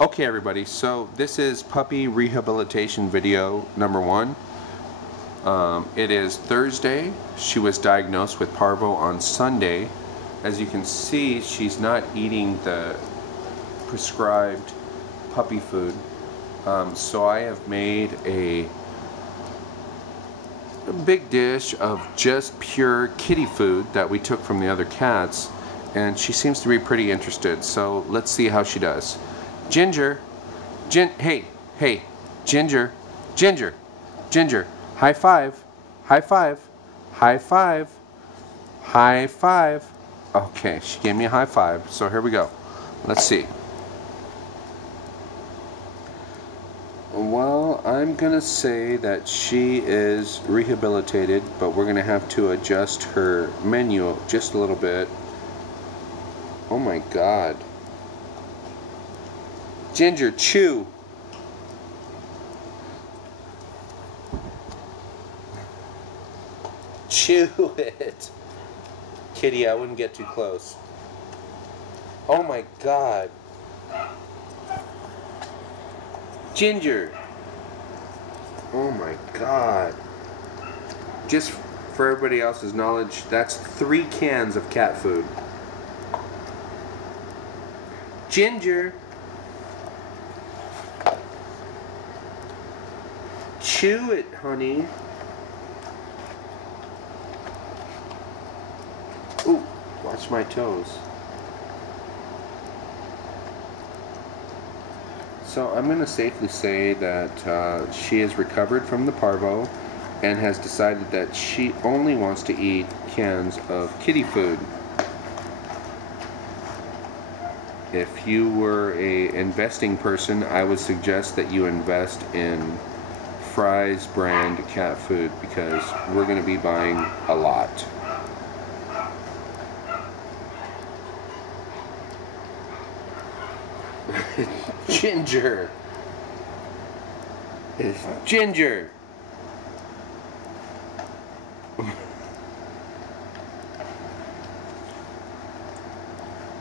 Okay everybody, so this is puppy rehabilitation video number 1. It is Thursday. She was diagnosed with parvo on Sunday. As you can see, she's not eating the prescribed puppy food. So I have made a big dish of just pure kitty food that we took from the other cats, and she seems to be pretty interested, so let's see how she does. Ginger, hey, Ginger, high five, high five, high five, high five. Okay, she gave me a high five, so here we go. Let's see. Well, I'm gonna say that she is rehabilitated, but we're gonna have to adjust her menu just a little bit. Oh my God. Ginger, chew. Chew it. Kitty, I wouldn't get too close. Oh my God. Ginger. Oh my God. Just for everybody else's knowledge, that's 3 cans of cat food. Ginger. Chew it, honey. Ooh, watch my toes. So I'm going to safely say that she has recovered from the parvo and has decided that she only wants to eat cans of kitty food. If you were an investing person, I would suggest that you invest in Fry's brand cat food, because we're going to be buying a lot. Ginger. It's Ginger.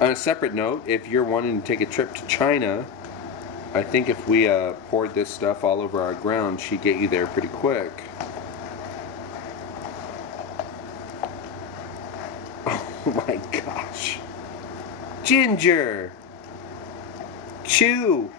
On a separate note, if you're wanting to take a trip to China, I think if we poured this stuff all over our ground, she'd get you there pretty quick. Oh my gosh. Ginger! Chew!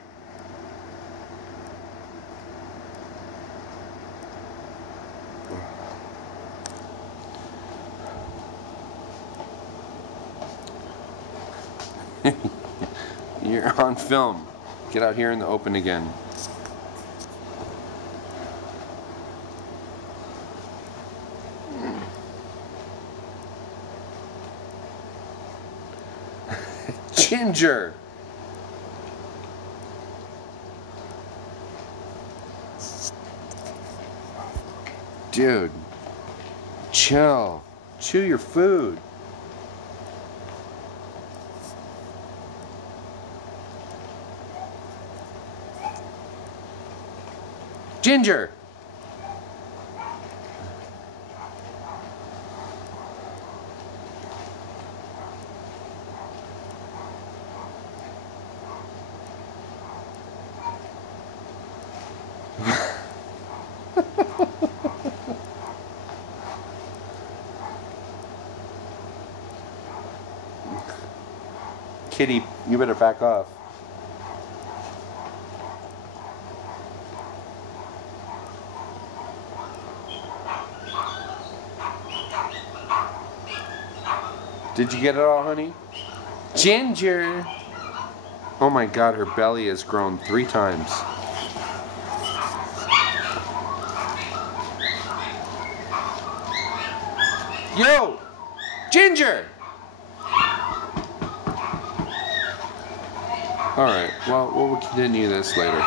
You're on film. Get out here in the open again. Ginger! Dude, chill. Chew your food. Ginger! Kitty, you better back off. Did you get it all, honey? Ginger! Oh my God, her belly has grown 3 times. Yo! Ginger! Alright, well, we'll continue this later.